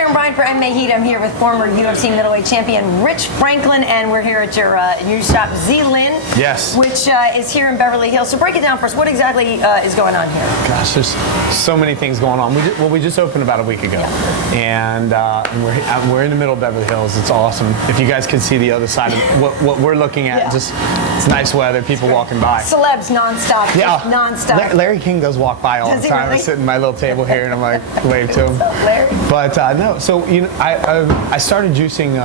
Karyn Bryant for MMA H.E.A.T. I'm here with former UFC middleweight champion Rich Franklin, and we're here at your new shop, Z-Lin. Yes. Which is here in Beverly Hills. So break it down for us. What exactly is going on here? Gosh, there's so many things going on. We just opened about a week ago, and we're in the middle of Beverly Hills. It's awesome. If you guys could see the other side of what we're looking at, just it's nice weather, people walking by. Celebs nonstop. Yeah, nonstop. Larry King does walk by all the time. Really? I sit at my little table here and I'm like, wave to him. What's up, Larry? But no, so I started juicing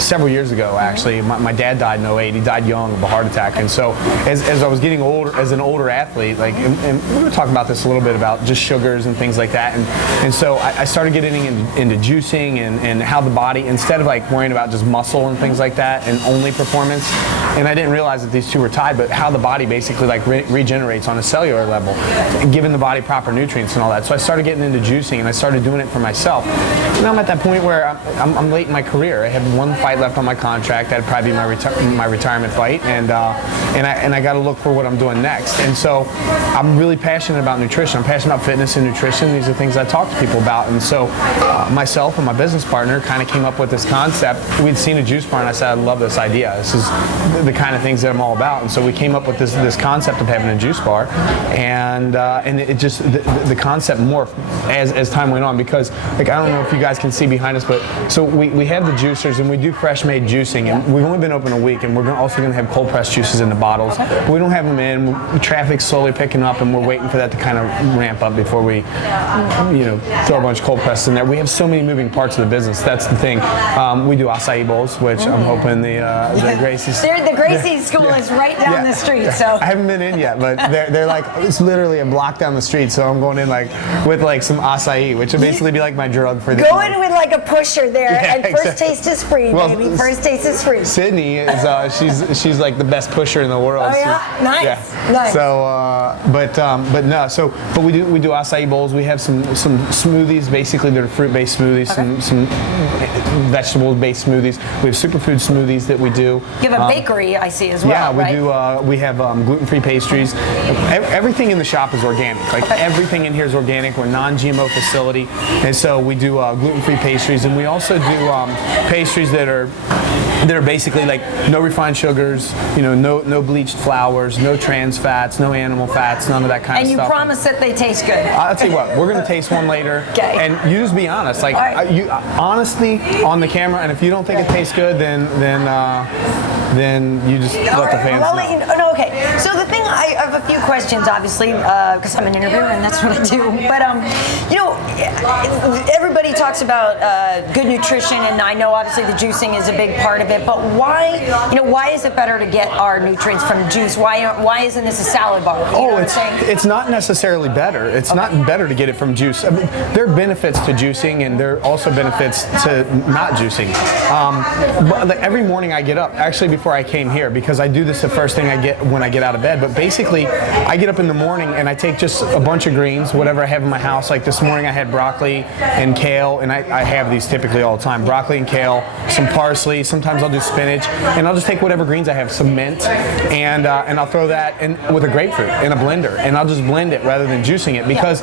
several years ago. Actually, my dad died in 2008. He died young of a heart attack, and so as I was getting older, as an older athlete, like, and we were talking about this a little bit about just sugars and things like that, and so I started getting into juicing and how the body, instead of like worrying about just muscle and things like that and only performance, and I didn't realize that these two were tied, but how the body basically like regenerates on a cellular level, giving the body proper nutrients and all that. So I started getting into juicing, and I started doing it for myself. Now I'm at that point where I'm late in my career. I have one fight left on my contract. That'd probably be my retirement fight, and I got to look for what I'm doing next. And so I'm really passionate about nutrition. I'm passionate about fitness and nutrition. These are things I talk to people about. And so myself and my business partner kind of came up with this concept. We'd seen a juice bar, and I said, I love this idea. This is the kind of things that I'm all about. And so we came up with this concept of having a juice bar, and it just the concept morphed as time went on, because like, I don't know if you guys can see behind us, but so we have the juicers, and we do fresh made juicing, and we've only been open a week, and we're also going to have cold pressed juices in the bottles. Okay. We don't have them in. Traffic's slowly picking up, and we're waiting for that to kind of ramp up before we throw a bunch of cold presses in there. We have so many moving parts of the business. That's the thing. We do acai bowls, which I'm hoping the Gracie's. The Gracie school is right down the street. So I haven't been in yet, but they're like, it's literally a block down the street. So I'm going in like with like some acai, which would basically be like my drug for the go in with like a pusher there, and first taste is free, baby. First taste is free. Sydney is she's like the best pusher in the world. Oh yeah, nice. So but we do acai bowls. We have some smoothies. Basically, they're fruit-based smoothies. Okay. Some vegetable-based smoothies. We have superfood smoothies that we do. You have a bakery, I see, as well. Yeah, we right? do. We have gluten-free pastries. Everything in the shop is organic. Like everything in here is organic. We're a non-GMO facility, and so we do gluten-free pastries, and we also do pastries that are basically like no refined sugars, no bleached flours, no trans fats, no animal fats, none of that kind of stuff. And you promise that they taste good. I'll tell you what, we're gonna taste one later. Okay. And you just be honest, like you honestly on the camera, and if you don't think it tastes good, then you just let the fans know. Let you know. No, okay. So the thing, I have a few questions, obviously, because I'm an interviewer and that's what I do. But everybody talks about good nutrition, and I know obviously the juicing is a big part of it. But why is it better to get our nutrients from juice? Why isn't this a salad bar? It's not necessarily better. It's not better to get it from juice. I mean, there are benefits to juicing, and there are also benefits to not juicing. But like, every morning I get up, actually before I came here, because I do this the first thing I get when I get out of bed. But basically, I get up in the morning and I take just a bunch of greens, whatever I have in my house. Like this morning I had broccoli and kale, and I have these typically all the time. Broccoli and kale, some parsley, sometimes I'll do spinach, and I'll just take whatever greens I have, some mint, and I'll throw that in with a grapefruit in a blender, and I'll just blend it rather than juicing it, because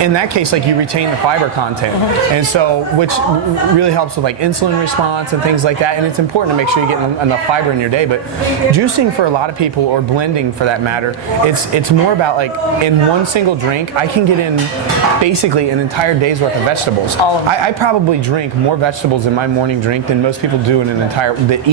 in that case, like, you retain the fiber content, and so, which really helps with like insulin response and things like that. And it's important to make sure you're getting enough fiber in your day. But juicing for a lot of people, or blending for that matter, it's more about like, in one single drink I can get in basically an entire day's worth of vegetables. I probably drink more vegetables in my morning drink than most people do eat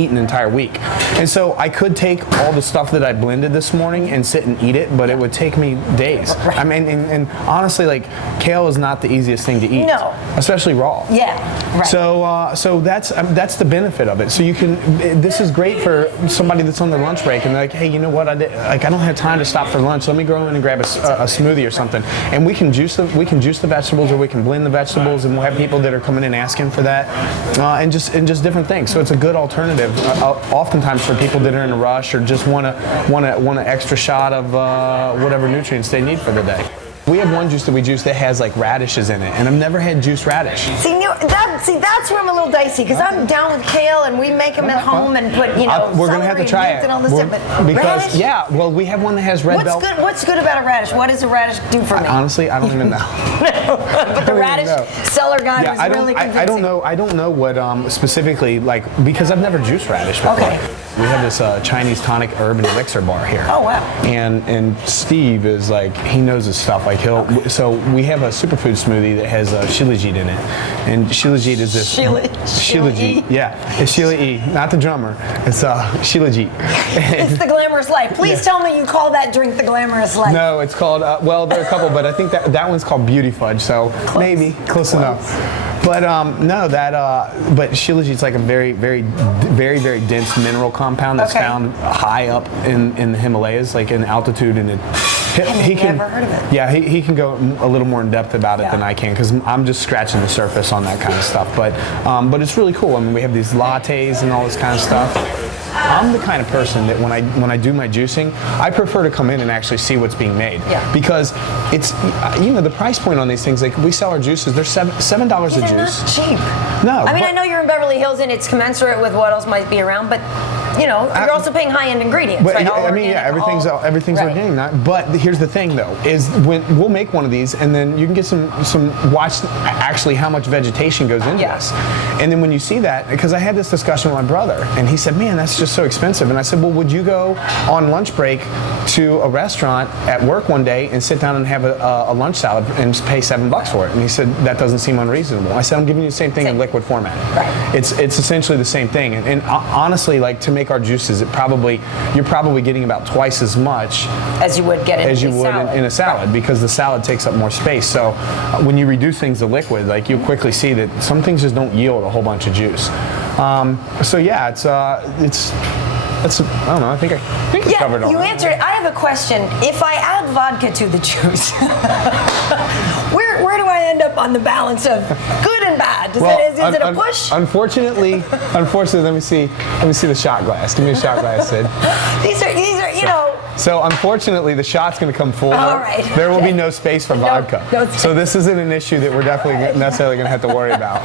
an entire week. And so I could take all the stuff that I blended this morning and sit and eat it, but it would take me days. Right. I mean, and honestly, like, kale is not the easiest thing to eat. No. Especially raw. Yeah. Right. So that's the benefit of it. So you can. This is great for somebody that's on their lunch break and they're like, hey, you know what? I don't have time to stop for lunch. Let me go in and grab a smoothie or something. And we can juice the vegetables, or we can blend the vegetables, and we'll have people that are coming in asking for that, and just different things. So it's a good alternative, oftentimes for people that are in a rush or just want an extra shot of whatever nutrients they need for the day. We have one juice that we juice that has like radishes in it, and I've never had juiced radish. See, that's where I'm a little dicey, because I'm down with kale, and we make them at home and put, we're gonna have to try it. And all this stuff, but because radish? well, we have one that has red bell. What's good about a radish? What does a radish do for me? Honestly, I don't even know. But the radish seller guy was really convincing. I don't know what specifically, like, because I've never juiced radish before. Okay. We have this Chinese tonic herb and elixir bar here. Oh wow. And Steve is like, he knows his stuff. Like so we have a superfood smoothie that has shilajit in it, and shilajit is this. Shilajit. Yeah, it's Sheila E, not the drummer. It's shilajit. It's the glamorous life. Please tell me you call that drink the glamorous life. No, it's called. Well, there are a couple, but I think that one's called Beauty Fudge. So maybe close enough. But no, but shilajit's like a very, very, very, very dense mineral compound that's found high up in the Himalayas, like in altitude, and he can. Never heard of it. Yeah, he can go a little more in depth about it than I can, because I'm just scratching the surface on that kind of stuff. But it's really cool. I mean, we have these lattes and all this kind of stuff. I'm the kind of person that when I do my juicing, I prefer to come in and actually see what's being made. Yeah. Because it's, the price point on these things, like we sell our juices, they're $7 a juice. They're not cheap. No. I mean, I know you're in Beverly Hills and it's commensurate with what else might be around, but you're also paying high-end ingredients, right? I mean, everything's organic. But here's the thing, though, is when we'll make one of these, and then you can get some watch actually how much vegetation goes into this. And then when you see that, because I had this discussion with my brother, and he said, "Man, that's just so expensive." And I said, "Well, would you go on lunch break to a restaurant at work one day and sit down and have a lunch salad and pay $7 for it?" And he said, "That doesn't seem unreasonable." I said, "I'm giving you the same thing in liquid format. Right. It's essentially the same thing." And honestly, like, to make our juices, you're probably getting about twice as much as you would get in a salad, because the salad takes up more space. So when you reduce things to liquid, like, you quickly see that some things just don't yield a whole bunch of juice. So yeah, it's I don't know. I think I covered it all. You answered it. I have a question. If I add vodka to the juice, where do I end up on the balance of good and bad? Is it a push? Unfortunately, let me see the shot glass. Give me a shot glass, Sid. These are. So unfortunately, the shot's going to come full. All right. There will be no space for vodka. No space. So this isn't an issue that we're definitely necessarily going to have to worry about.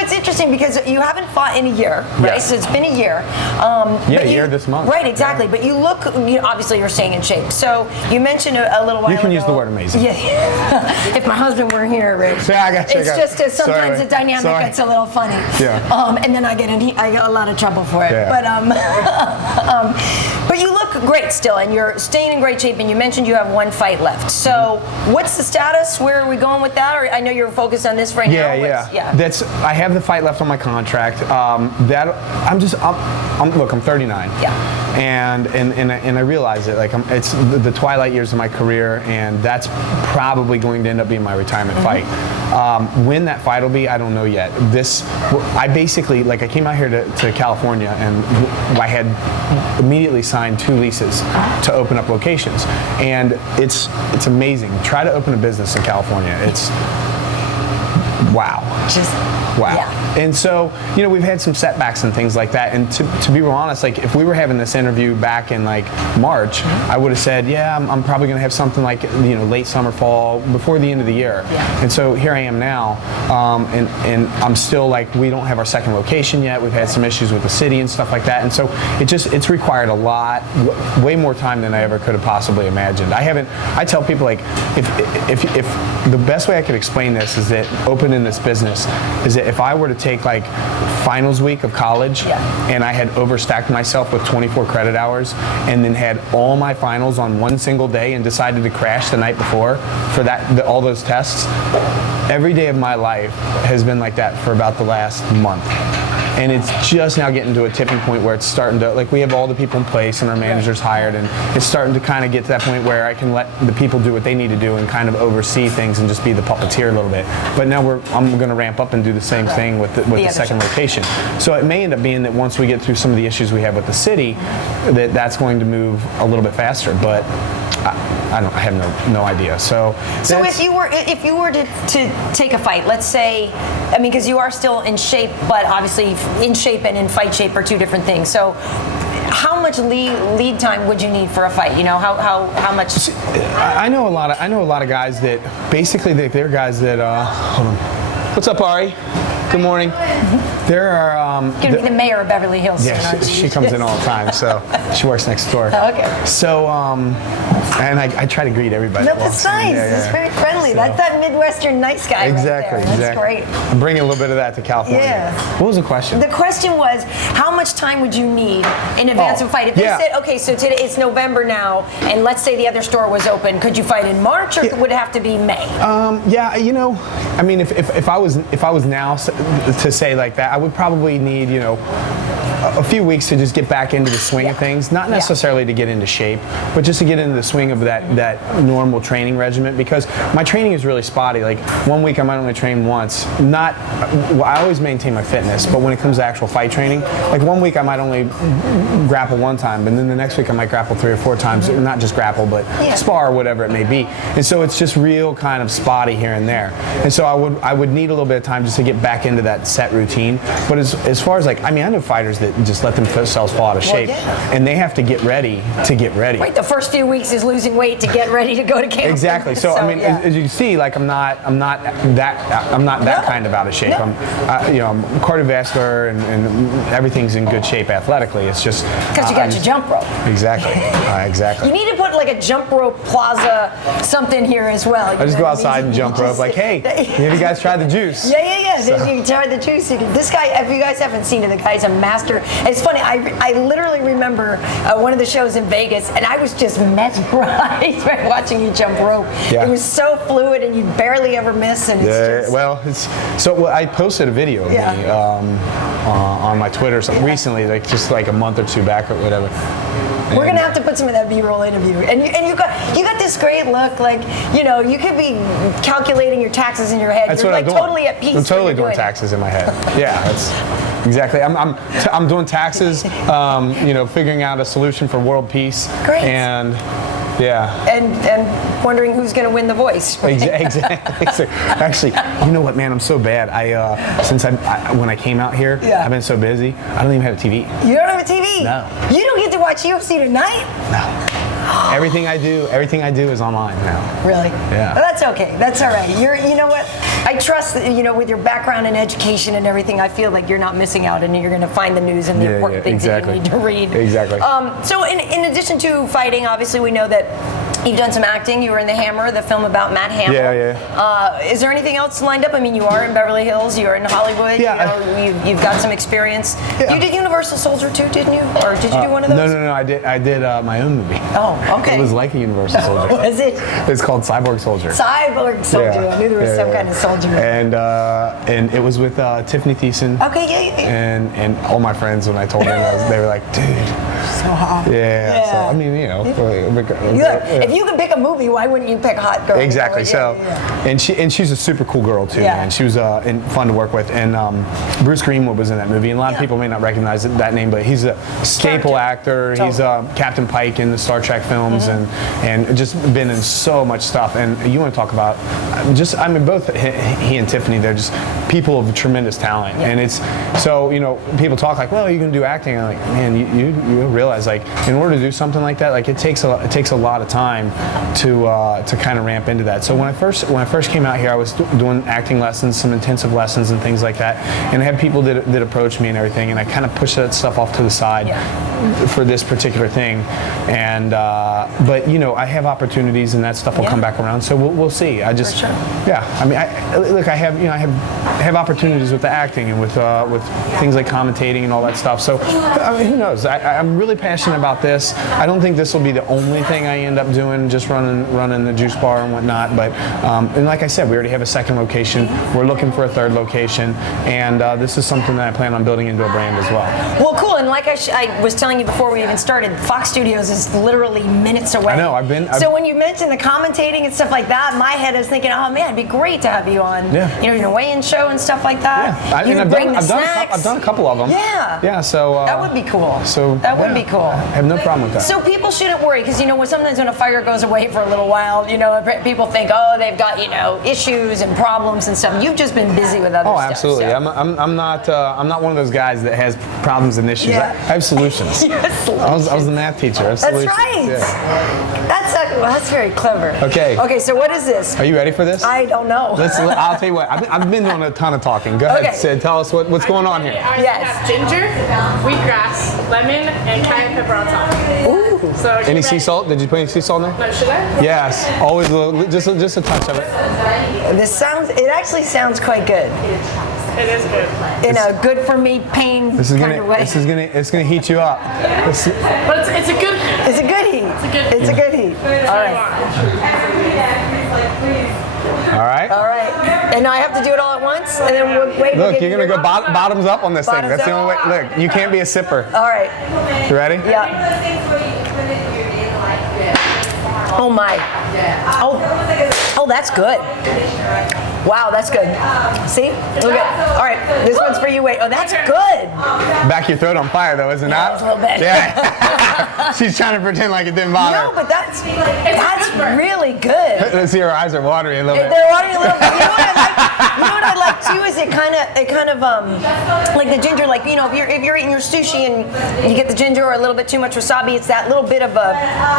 It's interesting because you haven't fought in a year, right? Yes. So it's been a year. A year this month. Right, exactly. Yeah. But you look, obviously you're staying in shape. So you mentioned a little while ago. You can use the word amazing. Yeah. If my husband were here, Rich. Yeah, I got you. It's just sometimes the dynamic gets a little funny. Yeah. And then I get a lot of trouble for it. Yeah. But you look great still, and you're staying in great shape. And you mentioned you have one fight left. So what's the status? Where are we going with that? Or I know you're focused on this right now. Yeah. I have the fight left on my contract. I'm 39. Yeah. And I realize it. Like, it's the twilight years of my career, and that's probably going to end up being my retirement fight. When that fight will be, I don't know yet. I basically, like, I came out here to California, and I had immediately signed 2 leases to open up locations, and it's amazing. Try to open a business in California. It's wow. Wow. Yeah. And so, we've had some setbacks and things like that. And to be real honest, like, if we were having this interview back in like March, I would have said, yeah, I'm probably going to have something like, late summer, fall, before the end of the year. Yeah. And so here I am now, and I'm still like, we don't have our second location yet. We've had some issues with the city and stuff like that. And so it's required a lot, way more time than I ever could have possibly imagined. I tell people, like, if the best way I could explain this is that opening this business is that if I were to take like finals week of college and I had overstacked myself with 24 credit hours and then had all my finals on one single day and decided to crash the night before for all those tests, every day of my life has been like that for about the last month. And it's just now getting to a tipping point where it's starting to, like, we have all the people in place and our managers hired, and it's starting to kind of get to that point where I can let the people do what they need to do and kind of oversee things and just be the puppeteer a little bit. But now I'm going to ramp up and do the same thing with the second location. So it may end up being that once we get through some of the issues we have with the city, that's going to move a little bit faster. But I have no idea. So if you were to take a fight, let's say, I mean, because you are still in shape, but obviously in shape and in fight shape are two different things. So how much lead time would you need for a fight? You know, how much? I know a lot of guys that basically they're guys that hold on. What's up, Ari? Good morning. There are. Gonna be the mayor of Beverly Hills. Yeah, she comes in all the time, so she works next door. Oh, okay. So, and I try to greet everybody. No, that's nice. It's very friendly. So, that's that Midwestern nice guy. Exactly, right there. That's exactly. great. I'm bringing a little bit of that to California. Yeah. What was the question? The question was, how much time would you need in advance of a fight? If they said, okay, so today it's November now, and let's say the other store was open, could you fight in March, or would it have to be May? Yeah, you know, I mean, if I was now to say like that, I would probably need, you know, a few weeks to just get back into the swing of things, not necessarily to get into shape, but just to get into the swing of that normal training regimen, because my training is really spotty. Like 1 week I might only train once. I always maintain my fitness, but when it comes to actual fight training, like 1 week I might only grapple one time, and then the next week I might grapple 3 or 4 times, not just grapple, but spar or whatever it may be. And so it's just real kind of spotty here and there. And so I would need a little bit of time just to get back into that set routine. But as far as like, I mean, I know fighters that just let themselves fall out of shape, and they have to get ready to get ready. Right, the first few weeks is losing weight to get ready to go to camp. Exactly. So I mean, as you can see, like I'm not that kind of out of shape. I'm cardiovascular and everything's in good shape athletically. It's just because you got your jump rope. Exactly. Exactly. You need to put like a jump rope plaza something here as well. I just go outside and jump rope. Like, hey, have you guys tried the juice? Yeah. So you tried the juice. This guy, if you guys haven't seen it, the guy's a master. It's funny. I literally remember one of the shows in Vegas, and I was just mesmerized by watching you jump rope. Yeah. It was so fluid, and you barely ever miss. And it's just, I posted a video of me on my Twitter recently, like a month or two back or whatever. We're gonna have to put some of that B-roll interview, and you got this great look, like you could be calculating your taxes in your head. That's You're what like I'm doing. totally at peace. I'm totally doing taxes in my head. Yeah, that's exactly. I'm doing taxes. Figuring out a solution for world peace. Great. And wondering who's gonna win The Voice. Right? Exactly. Actually, you know what, man? I'm so bad. When I came out here, I've been so busy. I don't even have a TV. You don't have a TV? No. You don't get to watch UFC tonight? No. Everything I do is online now. Really? Yeah. Well, that's okay. That's all right. You know what? I trust that, with your background in education and everything, I feel like you're not missing out, and you're going to find the news and the important things that you need to read. Exactly. So in addition to fighting, obviously we know that you've done some acting. You were in The Hammer, the film about Matt Hamill. Yeah. Is there anything else lined up? I mean, you are in Beverly Hills. You are in Hollywood. Yeah. You've got some experience. Yeah. You did Universal Soldier too, didn't you? Or did you do one of those? No. I did my own movie. Oh, okay. It was like a Universal Soldier. Was it? It's called Cyborg Soldier. Cyborg Soldier. Yeah. I knew there was some kind of soldier. And it was with Tiffany Thiessen. Okay, yeah. And all my friends, when I told them, they were like, dude. So hot. Yeah. So, I mean, If you could pick a movie, why wouldn't you pick Hot Girl? Exactly. And she's a super cool girl too, man. She was fun to work with. And Bruce Greenwood was in that movie. And a lot of people may not recognize that name, but he's a staple actor. Totally. He's Captain Pike in the Star Trek films, and just been in so much stuff. And you want to talk about both he and Tiffany, they're just people of tremendous talent. Yeah. And it's so people talk like, well, you can do acting. I'm like, man, you realize, like, in order to do something like that, like it takes a lot of time to kind of ramp into that. So when I first came out here, I was doing acting lessons, some intensive lessons and things like that, and I had people that approached me and everything, and I kind of pushed that stuff off to the side for this particular thing. And but I have opportunities, and that stuff will come back around. So we'll see. I just I mean, I have opportunities with the acting and with things like commentating and all that stuff. So I mean, who knows? I'm really passionate about this. I don't think this will be the only thing I end up doing, just running the juice bar and whatnot. But and like I said, we already have a second location. We're looking for a third location, and this is something that I plan on building into a brand as well. Well, cool. And like I was telling you before we even started, Fox Studios is literally minutes away. I know. So when you mentioned the commentating and stuff like that, my head is thinking, oh man, it'd be great to have you on. Yeah. Your weigh-in show and stuff like that. Yeah. I've done a couple of them. Yeah. Yeah. So that would be cool. So that would be cool. I have no problem with that. So people shouldn't worry because, you know, sometimes when a fighter goes away for a little while, you know, people think, oh, they've got, you know, issues and problems and stuff. You've just been busy with other stuff. Oh, absolutely. So. I'm not one of those guys that has problems and issues. Yeah. I have solutions. I was the math teacher. I have That's solutions. right. Yeah. That's very clever. Okay. Okay, so what is this? Are you ready for this? I don't know. I'll tell you what. I've been doing a ton of talking. Go ahead, Sid. Tell us what's going on here. I have ginger, wheatgrass, lemon, and cayenne pepper on top. Ooh. So Any sea salt? Did you put any sea salt in there? No, should I? Yes. Always a little, just a touch of it. It actually sounds quite good. It is good. In a good for me pain kind of way. It's gonna heat you up. But it's a good heat. It's a good heat. It's a good heat. All right. All right. All right. And now I have to do it all at once, and then we'll wait. Look, you're gonna go bottoms up on this thing. Bottoms That's the only way. up. Look, you can't be a sipper. All right. You ready? Yeah. Oh my. Oh, that's good. Wow, that's good. See? Look at. All right, this one's for you. Wait. Oh, that's good. Back your throat on fire, though, isn't Yeah, that? it's a little bit. Yeah. She's trying to pretend like it didn't bother. No, but that's really good. Let's see, her eyes are watery a little bit. They're watering a little bit. You know what I like too is it kind of like the ginger. Like, you know, if you're eating your sushi and you get the ginger or a little bit too much wasabi, it's that little bit of a.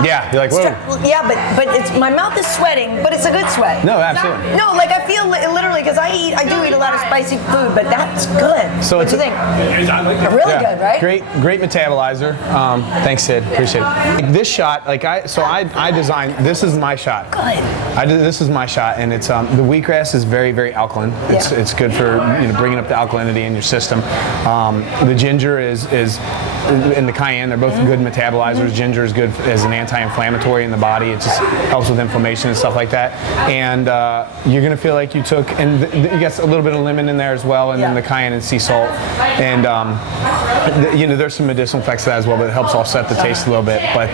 Yeah, you're like, whoa. Yeah, but it's my mouth is sweating, but it's a good sweat. No, absolutely. No, like I feel literally because I do eat a lot of spicy food, but that's good. So what it's do you think? Really good, right? Great metabolizer. Thanks, Sid. Appreciate it. This shot, I designed. This is my shot. Good. This is my shot, and it's the wheatgrass is very, very alkaline. It's good for bringing up the alkalinity in your system. The ginger is and the cayenne. They're both good metabolizers. Ginger is good as an anti-inflammatory in the body. It just helps with inflammation and stuff like that. And you're gonna feel like you took, and you got a little bit of lemon in there as well, and then the cayenne and sea salt. And there's some medicinal effects to that as well, but it helps offset the taste a little bit. But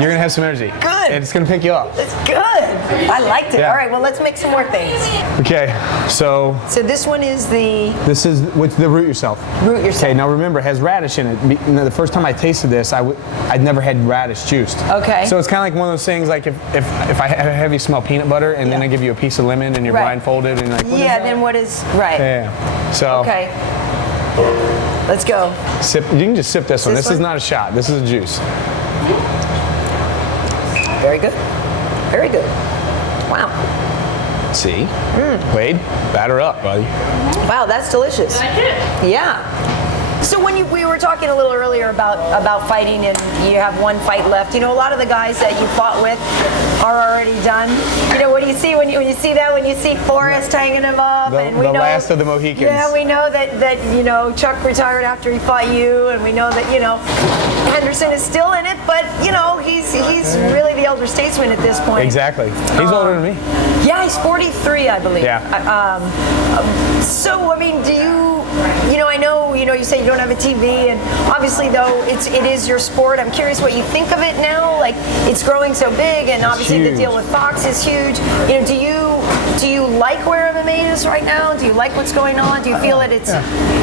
you're gonna have some energy. Good. And it's gonna pick you up. It's good. I liked it. Yeah. All right, well, let's make some more things. Okay, so this one is this is what's the root yourself. Root yourself. Okay, now remember, it has radish in it. The first time I tasted this, I'd never had radish juiced. Okay. So it's kind of like one of those things, like if I have you smell peanut butter and then I give you a piece of lemon and you're blindfolded and you're like, what is that? then what is right? Yeah. So. Okay. Let's go. Sip. You can just sip this one. This is one? not a shot. This is a juice. Very good. Very good. Wow. See? Wade, batter up, buddy. Wow, that's delicious. Like it. Yeah. So when we were talking a little earlier about fighting and you have one fight left, you know, a lot of the guys that you fought with are already done. You know, what do you see when you see that? When you see Forrest hanging him up, The last of the Mohicans. Yeah, we know that you know Chuck retired after he fought you, and we know that Henderson is still in it, but you know he's really the elder statesman at this point. Exactly. He's older than me. Yeah, he's 43, I believe. Yeah. So I mean, do you? I know, you say you don't have a TV, and obviously, though, it is your sport. I'm curious what you think of it now. Like, it's growing so big, and obviously the deal with Fox is huge. Do you like where MMA is right now? Do you like what's going on? Do you feel that it's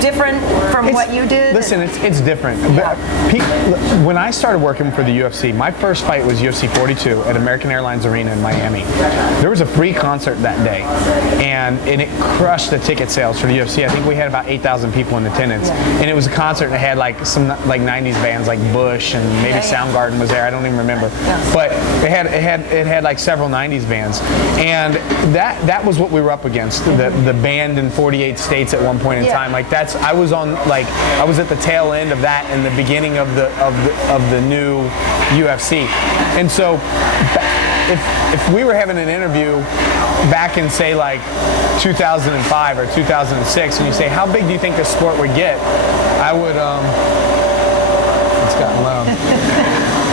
different from what you did? Listen, it's different. When I started working for the UFC, my first fight was UFC 42 at American Airlines Arena in Miami. There was a free concert that day, and it crushed the ticket sales for the UFC. I think we had about 8,000 people in attendance, and it was a concert that had like some 90s bands like Bush and maybe Soundgarden was there. I don't even remember, but it had like several 90s bands, and that was what we were up against. The band in 48 states at one point in time. Like I was at the tail end of that and the beginning of the new UFC, and so if we were having an interview back in, say, like 2005 or 2006, and you say, how big do you think this sport would get? I would, it's gotten loud.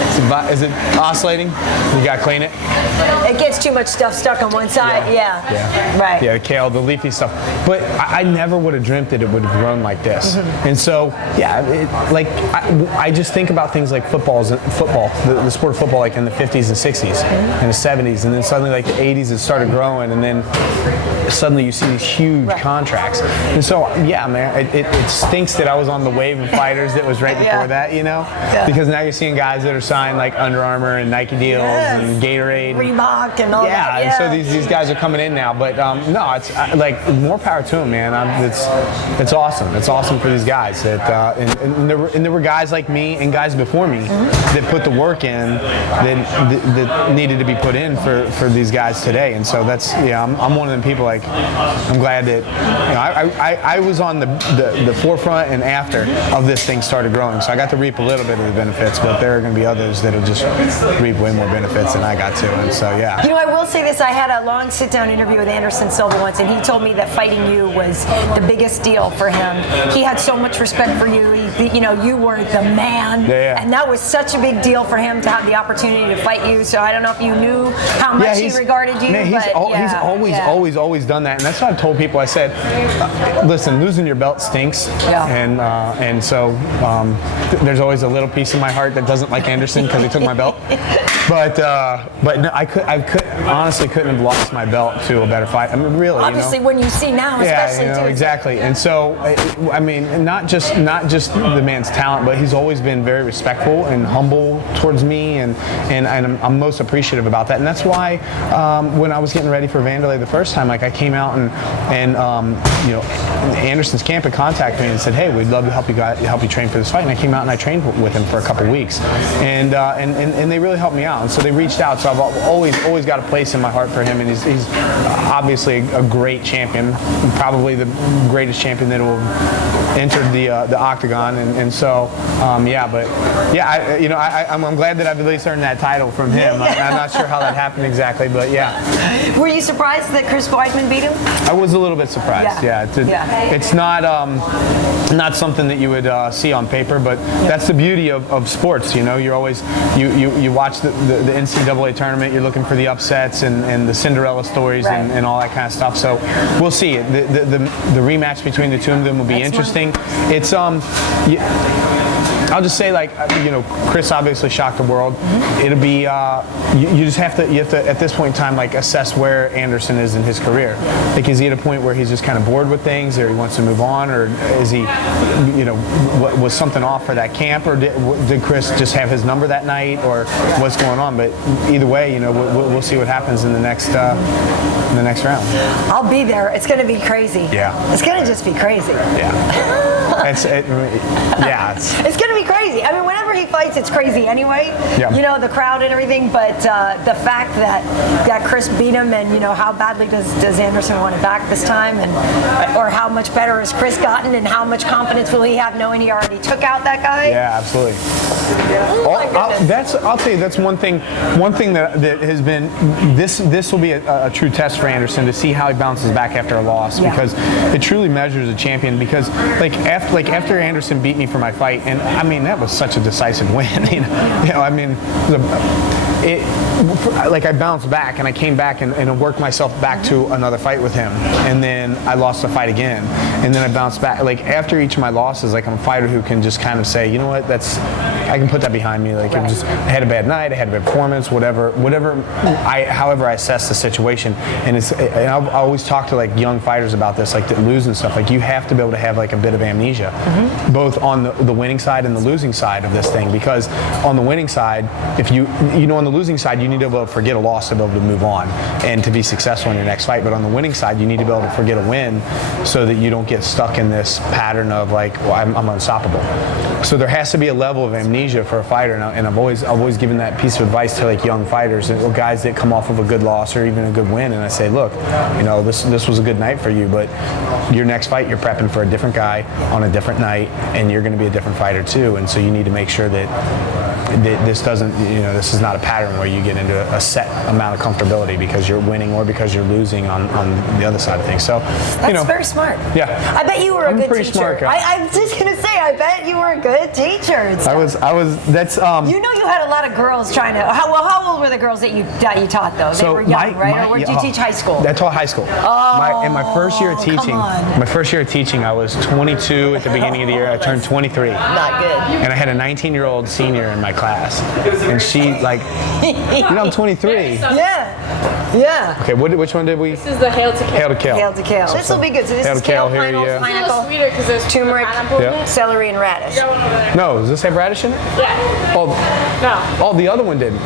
It's a Is it oscillating? You got to clean it. It gets too much stuff stuck on one side. Yeah. Right. Yeah, the kale, the leafy stuff. But I never would have dreamt that it would have grown like this. And so, yeah, I just think about things like football, the sport of football, like in the 50s and 60s and the 70s, and then suddenly like the 80s it started growing, and then suddenly you see these huge contracts. And so, yeah, man, it stinks that I was on the wave of fighters that was right before that, you know? Yeah. Because now you're seeing guys that are signed like Under Armour and Nike deals and Gatorade. Reebok and all that. Yeah, and so these guys are coming in now. But no, it's like more power to them, man. It's awesome. It's awesome for these guys. And there were guys like me and guys before me that put the work in that needed to be put in for these guys today. And so that's, I'm one of them people, like, I'm glad that, I was on the forefront and after of this thing started growing. So I got to reap a little bit of the benefits, but there are going to be others that'll just reap way more benefits than I got to. And so, yeah. I will say this. I had a long sit-down interview with Anderson Silva once, and he told me that fighting you was the biggest deal for him. He had so much respect for you. You were the man. Yeah. And that was such a big deal for him to have the opportunity to fight you. So I don't know if you knew how much he regarded you. Man, he's always done that. And that's what I told people. I said, listen, losing your belt stinks. Yeah. And so there's always a little piece of my heart that doesn't like Anderson because he took my belt. But no, I honestly couldn't have lost my belt to a better fight. I mean, really. Obviously, when you see now, especially. Yeah, exactly. And so, I mean, not just the man's talent, but he's always been very respectful and humble towards me, and I'm most appreciative about that. And that's why when I was getting ready for Vanderlei the first time, like I came out and Anderson's camp had contacted me and said, hey, we'd love to help you train for this fight. And I came out and I trained with him for a couple weeks, and they really helped me out. And so they reached out. So I've always got a place in my heart for him, and he's obviously a great champion, probably the greatest champion that will enter the octagon, and so I'm glad that I've at least earned that title from him. I'm not sure how that happened exactly, but yeah. Were you surprised that Chris Weidman beat him? I was a little bit surprised. It's not something that you would see on paper, but that's the beauty of sports. You're always you watch the NCAA tournament, you're looking for the upsets and the Cinderella stories and all that kind of stuff. So we'll see. The rematch between the two of them will be interesting. It's I'll just say, like, Chris obviously shocked the world. It'll be you have to at this point in time, like, assess where Anderson is in his career. Like, is he at a point where he's just kind of bored with things, or he wants to move on, or is he, was something off for that camp, or did Chris just have his number that night, or what's going on? But either way, we'll see what happens in the next round. I'll be there. It's going to be crazy. Yeah. It's going to just be crazy. Yeah. It's going to be crazy. I mean, whenever he fights, it's crazy anyway. Yeah. The crowd and everything. But the fact that Chris beat him, and how badly does Anderson want it back this time, or how much better has Chris gotten, and how much confidence will he have knowing he already took out that guy? Yeah, absolutely. I'll tell you, that's one thing that has been this will be a true test for Anderson to see how he bounces back after a loss, because it truly measures a champion. Because after Anderson beat me for my fight, and I mean that was such a decisive win. I mean, I bounced back and I came back and worked myself back to another fight with him, and then I lost the fight again, and then I bounced back. Like after each of my losses, like I'm a fighter who can just kind of say, you know what, I can put that behind me. Like I had a bad night, I had a bad performance, however I assess the situation. And I always talk to like young fighters about this, like that lose and stuff. Like you have to be able to have like a bit of amnesia, both on the winning side and the losing side of this thing. Because on the winning side, if on the losing side, you need to be able to forget a loss to be able to move on and to be successful in your next fight. But on the winning side, you need to be able to forget a win so that you don't get stuck in this pattern of like, well, I'm unstoppable. So there has to be a level of amnesia for a fighter, and I've always given that piece of advice to like young fighters or guys that come off of a good loss or even a good win, and I say, look, this was a good night for you, but your next fight you're prepping for a different guy on a different night, and you're going to be a different fighter too, and so you need to make sure that this doesn't, this is not a pattern where you get into a set amount of comfortability because you're winning or because you're losing on the other side of things. So, that's very smart. Yeah. I bet you were a good pretty teacher. Smart guy. I'm just gonna say, I bet you were a good teacher. I was. That's. You know, you had a lot of girls trying to. How old were the girls that you taught though? They were young, right? Or did you teach high school? I taught high school. In my first year of teaching, I was 22 at the beginning of the year. I turned 23. Not good. And I had a 19-year-old senior in my class, and she I'm 23. Yeah. Okay, which one did we? This is the Hail to Kale. Hail to Kale. Hail to Kale. This will be good. So this Hail is to Kale, kale, pineapple, It's a little pineapple, sweeter because there's turmeric, Yeah. celery, and radish. Got one over there. No, does this have radish in it? Yeah. Oh, the other one didn't.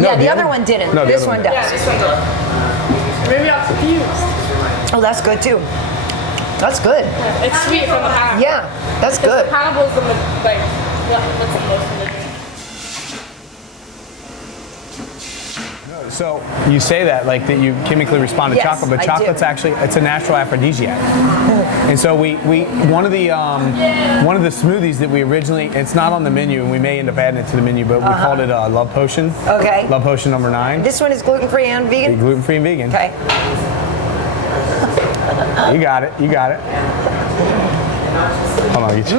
Yeah, the other one didn't. No, this one does. Yeah, this one does. Maybe I'm confused. Oh, that's good too. That's good. It's sweet from the pineapple. Yeah, that's good. The pineapple is what's the most in the So you say that that you chemically respond to Yes, chocolate, but I chocolate's do. actually it's a natural aphrodisiac. And so we one of the smoothies that we originally, it's not on the menu, and we may end up adding it to the menu, but we called it Love Potion. Okay. Love Potion number 9. This one is gluten-free and vegan? Gluten-free and vegan. Okay. You got it. Hold on, There's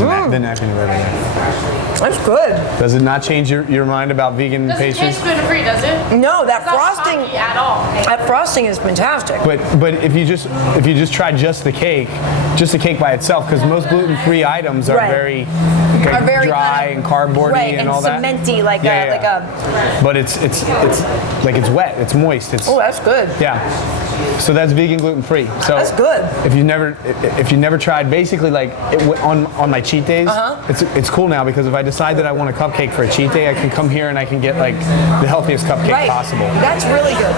the napkin right there. That's good. Does it not change your mind about vegan Doesn't pastries? taste gluten-free, does it? No, that It's not frosting soggy at all. That frosting is fantastic. But if you just try just the cake by itself, because most gluten-free items are Right. very dry kind and cardboardy right, and all that. cementy, like a. But it's wet. It's moist. Oh, that's good. Yeah. So that's vegan gluten-free. So That's good. If you never tried, basically on my cheat days, it's cool now because if I decide that I want a cupcake for a cheat day, I can come here and I can get the healthiest cupcake possible. That's really good.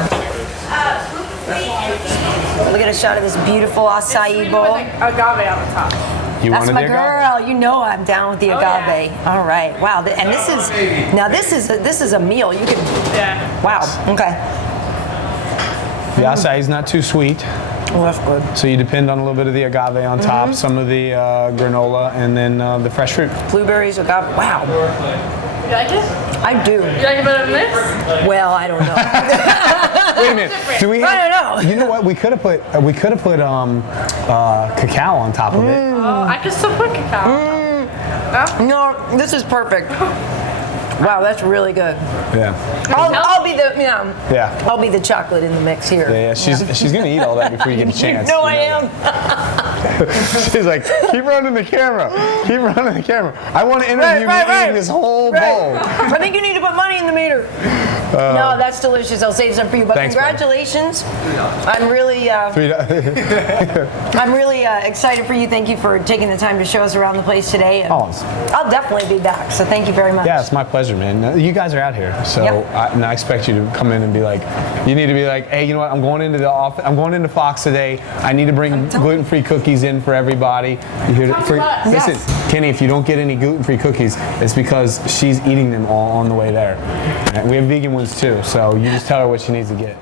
Look at a shot of this beautiful acai bowl. With agave on the top. You That's wanted my the agave? girl. You know I'm down with the agave. yeah. All right. Wow. And this is a meal. You can. Yeah. Wow. Okay. The acai is not too sweet, Oh, that's good. so you depend on a little bit of the agave on top, some of the granola, and then the fresh fruit. Blueberries, agave. Wow. You like it? I do. You like it better than this? Well, I don't know. Wait a minute. Do we have, I don't know. You know what? We could have put cacao on top of it. Oh, I can still put cacao. No? No, this is perfect. Wow, that's really good. Yeah. I'll be the Yeah. I'll be the chocolate in the mix here. Yeah, she's gonna eat all that before you get a chance. No, You I know am. that. She's like, keep running the camera. Keep running the camera. I want to interview Right, you right. eating this whole Right. bowl. I think you need to put money in the meter. No, that's delicious. I'll save some for you. But Thanks, bud. congratulations. I'm really excited for you. Thank you for taking the time to show us around the place today. And Always. I'll definitely be back. So thank you very much. Yeah, it's my pleasure, man. You guys are out here, so Yep. I expect you to come in and be like, you need to be like, hey, you know what? I'm going into the office. I'm going into Fox today. I need to bring gluten-free cookies in for everybody. You hear that? Yes. Listen, Kenny, if you don't get any gluten-free cookies, it's because she's eating them all on the way there. And we have vegan ones too, so you just tell her what she needs to get.